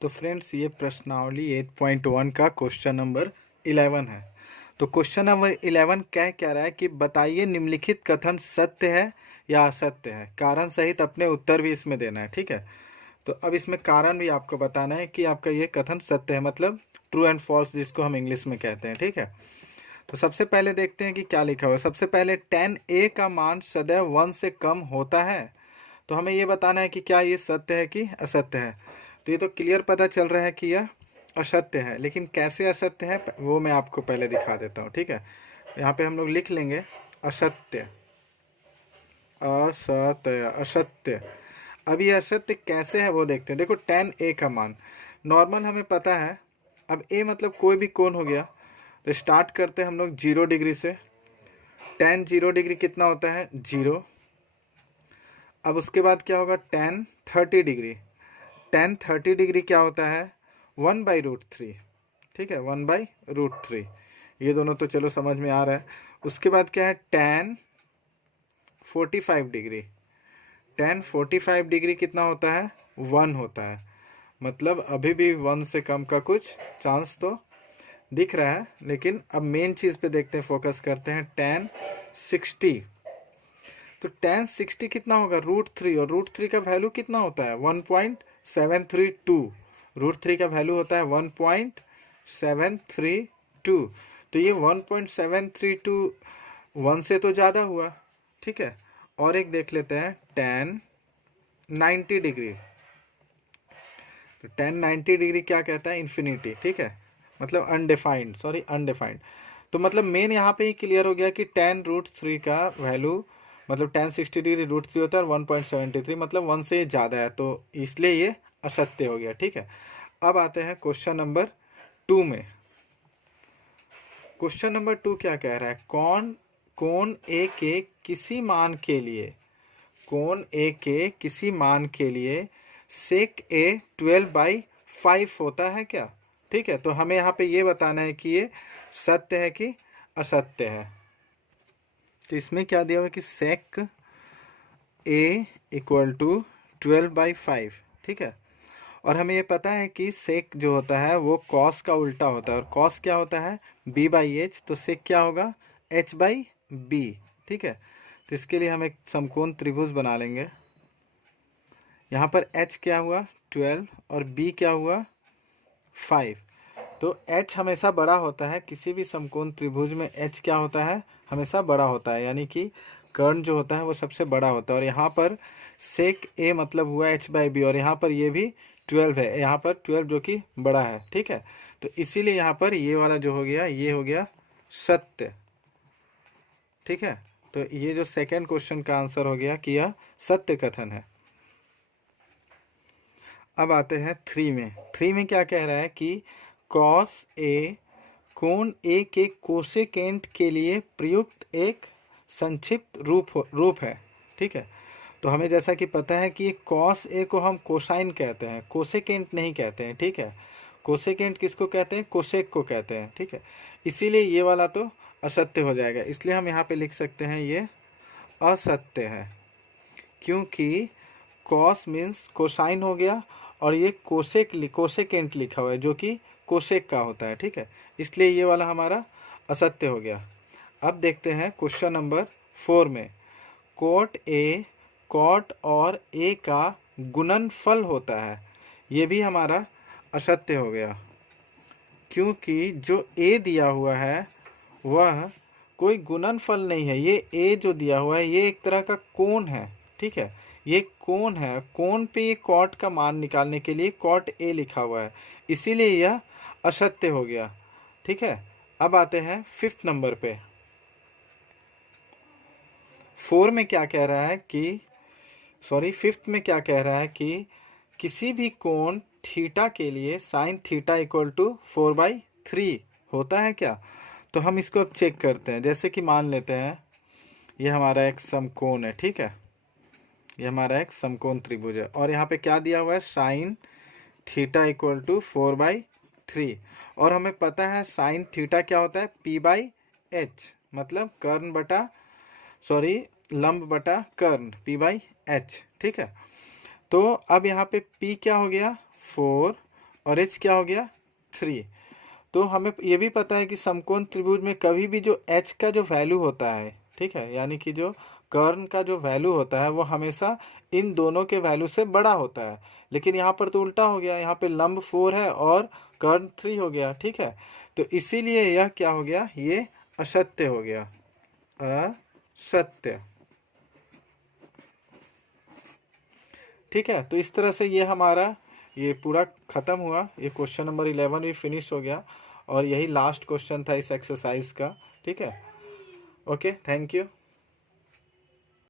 तो फ्रेंड्स ये प्रश्नावली 8.1 का क्वेश्चन नंबर 11 है। तो क्वेश्चन नंबर 11 क्या रहा है कि बताइए निम्नलिखित कथन सत्य है या असत्य है। कारण सहित अपने उत्तर भी इसमें देना है, ठीक है। तो अब इसमें कारण भी आपको बताना है कि आपका ये कथन सत्य है, मतलब ट्रू एंड फॉल्स जिसको हम इंग्लिश में कहते हैं, ठीक है। तो सबसे पहले देखते हैं कि क्या लिखा हुआ है। सबसे पहले 10a का मान सदैव 1 से कम होता है। तो हमें ये बताना है कि क्या ये सत्य है कि असत्य है। तो ये तो क्लियर पता चल रहा है कि यह असत्य है, लेकिन कैसे असत्य है वो मैं आपको पहले दिखा देता हूँ, ठीक है। यहाँ पे हम लोग लिख लेंगे असत्य, असत्य, असत्य। अब ये असत्य कैसे है वो देखते हैं। देखो 10a का मान नॉर्मल हमें पता है। अब a मतलब कोई भी कोण हो गया। तो स्टार्ट करते हैं हम लोग 0 डिग्री से। 0 डिग्री कितना होता है? 0। अब उसके बाद क्या होगा? 30 डिग्री। 30 डिग्री क्या होता है? 1/√3, ठीक है, 1/√3। ये दोनों तो चलो समझ में आ रहा है। उसके बाद क्या है? 45 डिग्री। 45 डिग्री कितना होता है? 1 होता है। मतलब अभी भी 1 से कम का कुछ चांस तो दिख रहा है। लेकिन अब मेन चीज़ पे देखते हैं, फोकस करते हैं। 60। तो 60 कितना होगा? √3। और √3 का वैल्यू कितना होता है? 1.732। √3 का वैल्यू होता है 1.732। तो ये 1.732 1 से तो ज़्यादा हुआ, ठीक है। और एक देख लेते हैं 90 डिग्री। तो 90 डिग्री क्या कहता है? इन्फिनिटी, ठीक है, मतलब अनडिफाइंड, सॉरी अनडिफाइंड। तो मतलब मेन यहाँ पे ही क्लियर हो गया कि 10√3 का वैल्यू मतलब 60 डिग्री √3 होता है और 1.73 मतलब 1 से ज़्यादा है, तो इसलिए ये असत्य हो गया, ठीक है। अब आते हैं क्वेश्चन नंबर 2 में। क्वेश्चन नंबर 2 क्या कह रहा है? कोण ए के किसी मान के लिए, कोण ए के किसी मान के लिए सेक ए 12/5 होता है क्या? ठीक है, तो हमें यहाँ पे ये बताना है कि ये सत्य है कि असत्य है। तो इसमें क्या दिया हुआ है कि सेक ए इक्वल टू 12/5, ठीक है। और हमें ये पता है कि सेक जो होता है वो कॉस का उल्टा होता है, और कॉस क्या होता है? b/h। तो सेक क्या होगा? h/b, ठीक है। तो इसके लिए हम एक समकोण त्रिभुज बना लेंगे। यहाँ पर h क्या हुआ? 12 और b क्या हुआ? 5। तो h हमेशा बड़ा होता है, किसी भी समकोण त्रिभुज में h क्या होता है? हमेशा बड़ा होता है, यानी कि कर्ण जो होता है वो सबसे बड़ा होता है। और यहाँ पर सेक a मतलब हुआ h/b, और यहाँ पर ये भी 12 है, यहाँ पर 12 जो कि बड़ा है, ठीक है। तो इसीलिए यहाँ पर ये वाला जो हो गया, ये हो गया सत्य, ठीक है। तो ये जो सेकेंड क्वेश्चन का आंसर हो गया कि यह सत्य कथन है। अब आते हैं 3 में। 3 में क्या कह रहा है कि कॉस ए कोण ए के कोसेकेंट के लिए प्रयुक्त एक संक्षिप्त रूप है, ठीक है। तो हमें जैसा कि पता है कि कॉस ए को हम कोसाइन कहते हैं, कोसेकेंट नहीं कहते हैं, ठीक है। कोसेकेंट किसको कहते हैं? कोसेक को कहते हैं, ठीक है। इसीलिए ये वाला तो असत्य हो जाएगा, इसलिए हम यहाँ पे लिख सकते हैं ये असत्य है, क्योंकि कॉस मीन्स कोसाइन हो गया, और ये कोसेकेंट लिखा हुआ है जो कि कोसेक का होता है, ठीक है। इसलिए ये वाला हमारा असत्य हो गया। अब देखते हैं क्वेश्चन नंबर 4 में। कॉट ए कॉट और ए का गुणनफल होता है, ये भी हमारा असत्य हो गया, क्योंकि जो ए दिया हुआ है वह कोई गुणनफल नहीं है। ये ए जो दिया हुआ है ये एक तरह का कोण है, ठीक है। ये कोण है, कोण पे ये कॉट का मान निकालने के लिए कॉट ए लिखा हुआ है, इसीलिए यह असत्य हो गया, ठीक है। अब आते हैं 5th नंबर पे। 4 में क्या कह रहा है कि सॉरी 5th में क्या कह रहा है कि किसी भी कोण थीटा के लिए साइन थीटा इक्वल टू 4/3 होता है क्या? तो हम इसको अब चेक करते हैं। जैसे कि मान लेते हैं ये हमारा एक समकोण है, ठीक है, ये हमारा एक समकोण त्रिभुज है, और यहाँ पे क्या दिया हुआ है? Sine theta equal to 4/3। और हमें पता है साइन थीटा क्या होता है? p/h, मतलब कर्ण बटा सॉरी लंब बटा कर्ण, p/h, ठीक है। तो अब यहाँ पे p क्या हो गया? 4, और एच क्या हो गया 3। तो हमें ये भी पता है कि समकोण त्रिभुज में कभी भी जो एच का जो वैल्यू होता है, ठीक है, यानी कि जो कर्ण का जो वैल्यू होता है वो हमेशा इन दोनों के वैल्यू से बड़ा होता है। लेकिन यहाँ पर तो उल्टा हो गया, यहाँ पे लंब 4 है और कर्ण 3 हो गया, ठीक है। तो इसीलिए यह क्या हो गया, ये असत्य हो गया, असत्य। ठीक है, तो इस तरह से ये हमारा ये पूरा खत्म हुआ, ये क्वेश्चन नंबर 11 भी फिनिश हो गया और यही लास्ट क्वेश्चन था इस एक्सरसाइज का। ठीक है, ओके, थैंक यू।